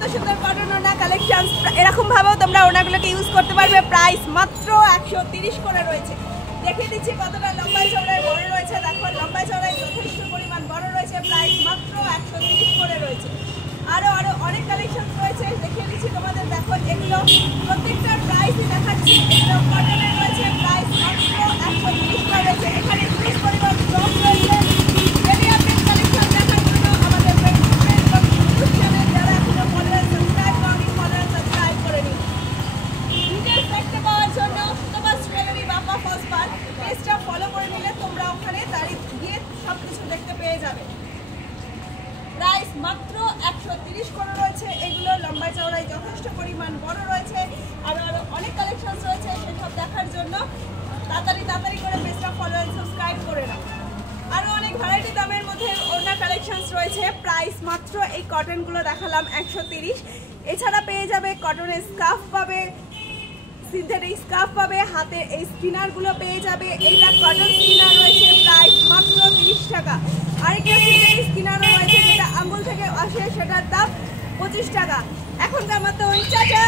সুন্দর সুন্দর কটন ওড়না কালেকশন, এরকম ভাবেও তোমরা ওড়নাগুলোকে ইউজ করতে পারবে। প্রাইস মাত্র 130 করে রয়েছে। দেখিয়ে দিচ্ছি কতটা লম্বায় চওড়ায় বড় রয়েছে। দেখো লম্বায় চওড়ায় যথেষ্ট পরিমাণ বড় রয়েছে। প্রাইস মাত্র 130 করে রয়েছে। আরো অনেক কালেকশন রয়েছে, দেখিয়ে দিচ্ছি তোমাদের। দেখো এগুলো প্রত্যেকটা প্রাইসই দেখাচ্ছি। এগুলো কটনের রয়েছে, প্রাইস মাত্র 130 করে রয়েছে। এখানে হিউজ পরিমাণ স্টক রয়েছে। ডেলি আপডেট কালেকশন দেখার জন্য আমাদের ফেসবুক পেজ এবং ইউটিউব চ্যানেল যারা এখনো সাবস্ক্রাইব করে নিন। ডিটেইলস দেখতে পাওয়ার জন্য তোমার জুয়েলারি বাপা ফার্স্ট পার্ট পেজটা ফলো করে নিলে তোমরা ওখানে তারিখ দিয়ে সবকিছু দেখতে পেয়ে যাবে। প্রাইস মাত্র 130 করে রয়েছে। এগুলো লম্বায় চওড়ায় যথেষ্ট পরিমাণ বড় রয়েছে। আরো অনেক কালেকশন রয়েছে, সেসব দেখার জন্য তাড়াতাড়ি করে পেজটা ফলো এন্ড সাবস্ক্রাইব করে নাও। আরো অনেক ভ্যারাইটি দামের মধ্যে ওড়না কালেকশনস রয়েছে। প্রাইস মাত্র এই কটনগুলো দেখালাম 130। এছাড়া পেয়ে যাবে কটনের স্কার্ফ পাবে, সিনথেটিক স্কার্ফ পাবে, হাতে এই স্পিনারগুলো পেয়ে যাবে। এইটা কটন স্পিনার রয়েছে, প্রাইস মাত্র 30 টাকা। আরেকটা সিনথেটিক স্পিনারও রয়েছে যেটা আঙ্গুল থেকে আসে, সেটার দাম 25 টাকা। এখনকার মতো টাটা।